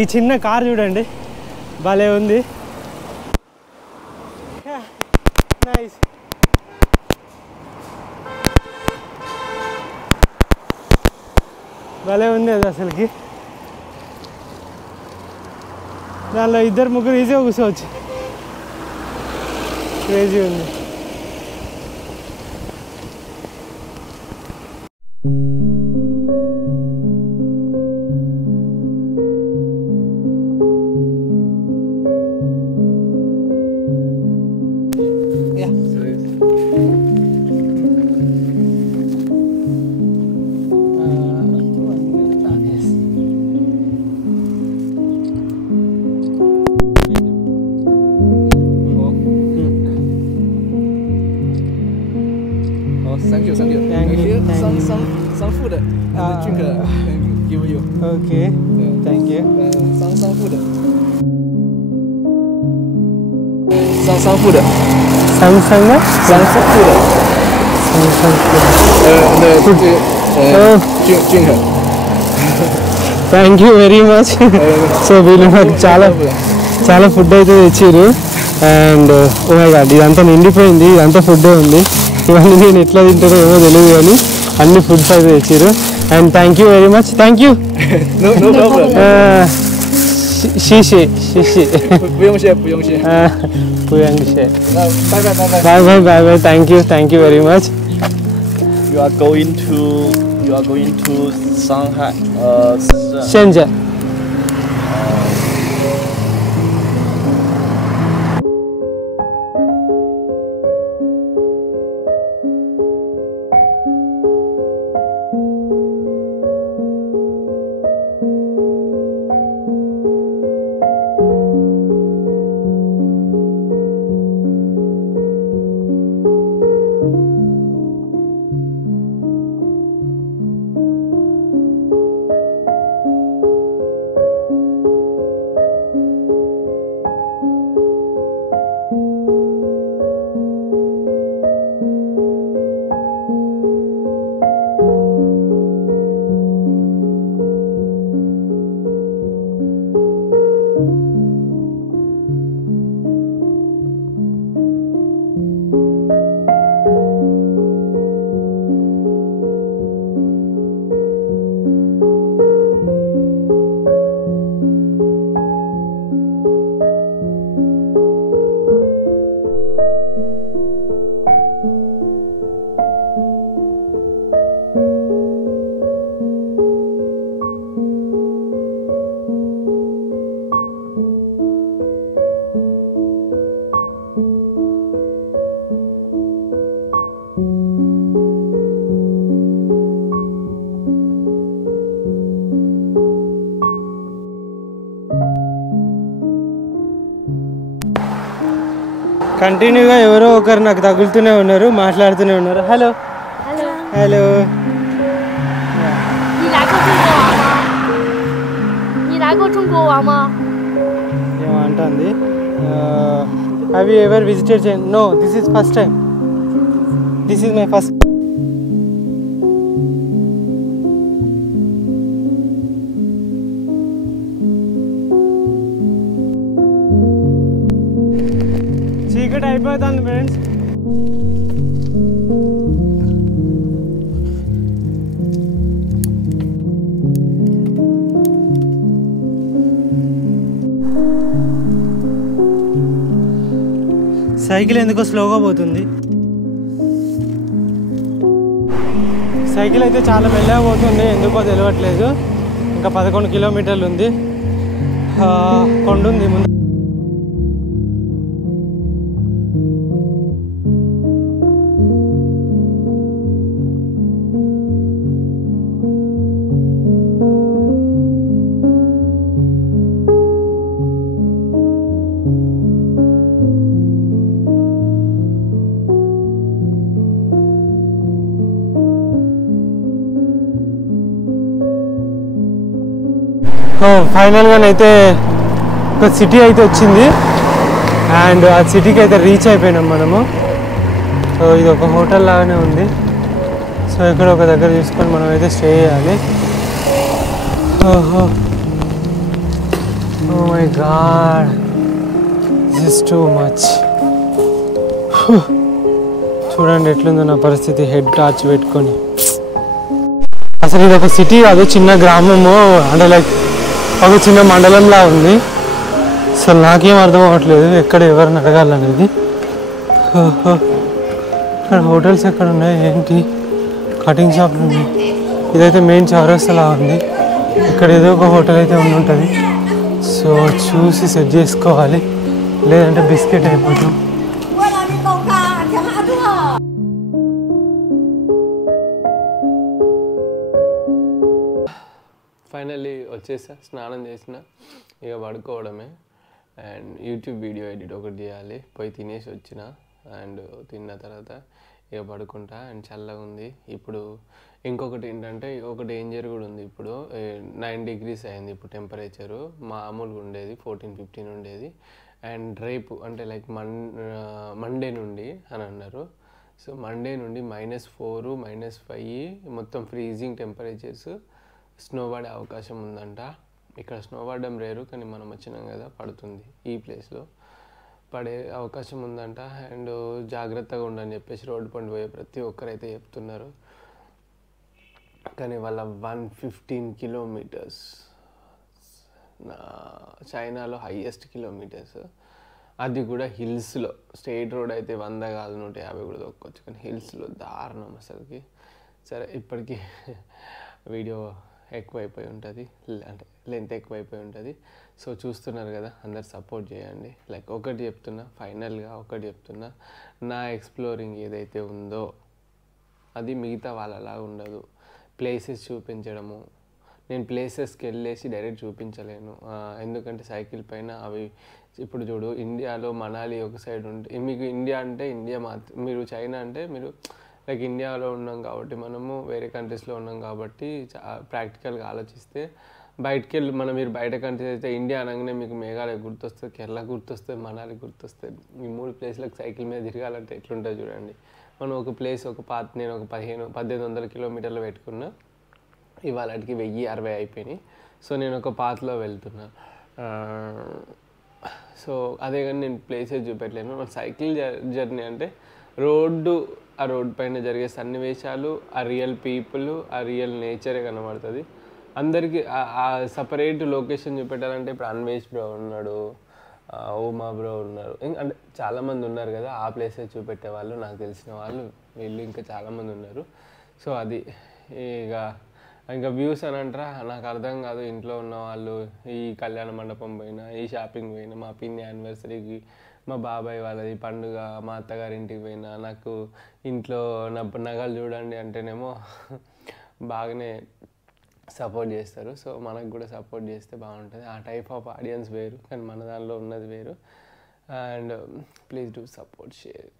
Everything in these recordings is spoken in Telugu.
ఈ చిన్న కార్ చూడండి, భలే ఉంది. నైస్. భలే ఉంది అది అసలుకి. దానిలో 2-3 ఈజీగా కూర్చోవచ్చు. క్రేజీ ఉంది. Some food. Drink give you. Okay. Thank you. Some food. Some food. Some food. Drink. Thank you very much. So వీళ్ళు నాకు చాలా ఫుడ్ అయితే తెచ్చారు. అండ్ ఓ మై గాడ్, ఇదంతా నిండిపోయింది, ఇదంతా ఫుడ్డే ఉంది. ఇవన్నీ నేను ఎట్లా తింటానో ఏమో తెలియదు కానీ అన్ని ఫుడ్స్ అయితే తెచ్చారు. And thank you very much. Thank you. షీషే bye. Thank you very much. You are going to Shanghai. Shenzhen. కంటిన్యూగా ఎవరో ఒకరు నాకు తగులుతూనే ఉన్నారు, మాట్లాడుతూనే ఉన్నారు. Hello hello. ఏమంటుంది? Have you ever visited? No, this is first time. This is my first. చీకటి అయిపోతుంది ఫ్రెండ్స్. సైకిల్ ఎందుకో స్లోగా పోతుంది. సైకిల్ అయితే చాలా మెల్లగా పోతుంది, ఎందుకో తెలియట్లేదు. ఇంకా 11 కిలోమీటర్లు ఉంది. కొండ ఉంది ముందు. ఫైనల్గానైతే ఒక సిటీ అయితే వచ్చింది. అండ్ ఆ సిటీకి అయితే రీచ్ అయిపోయినాం మనము. సో ఇది ఒక హోటల్ లాగానే ఉంది. సో ఇక్కడ ఒక దగ్గర చూసుకొని మనం అయితే స్టే చేయాలి. ఓహో, Oh my god, this is too much. చూడండి ఎట్లుందో నా పరిస్థితి, హెడ్ టార్చ్ పెట్టుకొని. అసలు ఇది ఒక సిటీ కాదు, చిన్న గ్రామము, అంటే లైక్ ఒక చిన్న మండలంలా ఉంది. అసలు నాకేం అర్థం అవ్వట్లేదు ఎక్కడ ఎవరిని అడగాలనేది. ఇక్కడ హోటల్స్ ఎక్కడ ఉన్నాయి ఏంటి, కటింగ్ షాప్లు ఉన్నాయి. ఇదైతే మెయిన్ చౌరస్తాలా ఉంది. ఇక్కడ ఏదో ఒక హోటల్ అయితే ఉంటుంది. సో చూసి సెట్ చేసుకోవాలి, లేదంటే బిస్కెట్ అయిపోతాం. ఫైనల్లీ వచ్చేసా, స్నానం చేసిన, ఇక పడుకోవడమే. అండ్ యూట్యూబ్ వీడియో ఎడిట్ ఒకటి చేయాలి. పోయి తినేసి వచ్చిన, అండ్ తిన్న తర్వాత ఇక పడుకుంటా. అండ్ చల్లగా ఉంది. ఇప్పుడు ఇంకొకటి ఏంటంటే ఒక డేంజర్ కూడా ఉంది. ఇప్పుడు 9 degrees అయింది ఇప్పుడు టెంపరేచరు. మామూలుగా ఉండేది 14-15 ఉండేది. అండ్ రేపు అంటే లైక్ మండే నుండి అని అన్నారు. సో మండే నుండి -4, -5 మొత్తం ఫ్రీజింగ్ టెంపరేచర్స్, స్నో పడే అవకాశం ఉందంట. ఇక్కడ స్నో పడడం రేరు, కానీ మనం వచ్చినాం కదా పడుతుంది. ఈ ప్లేస్లో పడే అవకాశం ఉందంట. అండ్ జాగ్రత్తగా ఉండని చెప్పేసి రోడ్డు పండు పోయే ప్రతి ఒక్కరైతే చెప్తున్నారు. కానీ వాళ్ళ 115 kilometers చైనాలో హైయెస్ట్ కిలోమీటర్స్, అది కూడా హిల్స్లో. స్టేట్ రోడ్ అయితే 100 కాదు 150 కూడా దొక్కొచ్చు, కానీ హిల్స్లో దారుణం అసలుకి. సరే ఇప్పటికీ వీడియో ఎక్కువైపోయి ఉంటుంది, అంటే లెంత్ ఎక్కువైపోయి ఉంటుంది. సో చూస్తున్నారు కదా, అందరు సపోర్ట్ చేయండి. లైక్ ఒకటి చెప్తున్నా, ఫైనల్గా ఒకటి చెప్తున్నా, నా ఎక్స్ప్లోరింగ్ ఏదైతే ఉందో అది మిగతా వాళ్ళలా ఉండదు. ప్లేసెస్ చూపించడము, నేను ప్లేసెస్కి వెళ్ళేసి డైరెక్ట్ చూపించలేను, ఎందుకంటే సైకిల్ పైన అవి. ఇప్పుడు చూడు, ఇండియాలో మనాలి ఒక సైడ్ ఉంటే మీకు ఇండియా అంటే ఇండియా మీరు చైనా అంటే మీరు లైక్ ఇండియాలో ఉన్నాం కాబట్టి, మనము వేరే కంట్రీస్లో ఉన్నాం కాబట్టి ప్రాక్టికల్గా ఆలోచిస్తే బయటికి వెళ్ళి మీరు బయట కంట్రీస్ అయితే ఇండియా అనగానే మీకు మేఘాలయ గుర్తొస్తుంది, కేరళ గుర్తొస్తుంది, మనాలి గుర్తొస్తుంది. ఈ 3 ప్లేస్లకు సైకిల్ మీద తిరగాలంటే ఎట్లుంటుంది చూడండి. మనం ఒక ప్లేస్ నేను ఒక 1800 kilometers పెట్టుకున్నా, ఇవాళకి 1060 అయిపోయినాయి. సో నేను ఒక పాత్లో వెళ్తున్నా. సో అదే కానీ నేను ప్లేసెస్ చూపెట్టలేను. మన సైకిల్ జర్నీ అంటే ఆ రోడ్డు పైన జరిగే సన్నివేశాలు, ఆ రియల్ పీపుల్, ఆ రియల్ నేచరే కనబడుతుంది అందరికీ. ఆ సపరేట్ లొకేషన్ చూపెట్టాలంటే ఇప్పుడు అన్వేష్ బ్రో ఉన్నాడు, ఉమా బ్రో ఉన్నారు, అంటే చాలామంది ఉన్నారు కదా. ఆ ప్లేసెస్ చూపెట్టే వాళ్ళు, నాకు తెలిసిన వాళ్ళు వీళ్ళు ఇంకా చాలామంది ఉన్నారు. సో అది ఇంకా వ్యూస్ అని అంటారా, నాకు అర్థం కాదు. ఇంట్లో ఉన్న వాళ్ళు ఈ కళ్యాణ మండపం పోయినా, ఈ షాపింగ్ పోయినా, మా పిన్ని యానివర్సరీకి, మా బాబాయ్ వాళ్ళది పండుగ, మా అత్తగారి ఇంటికి పోయినా, నాకు ఇంట్లో నగలు చూడండి అంటేనేమో బాగానే సపోర్ట్ చేస్తారు. సో మనకు కూడా సపోర్ట్ చేస్తే బాగుంటుంది. ఆ టైప్ ఆఫ్ ఆడియన్స్ వేరు, కానీ మన దానిలో ఉన్నది వేరు. And please do support, share,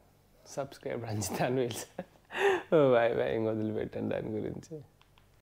subscribe Ranjith అన్విల్స్. బాయ్ బాయ్, ఇంక వదిలిపెట్టండి దాని గురించి.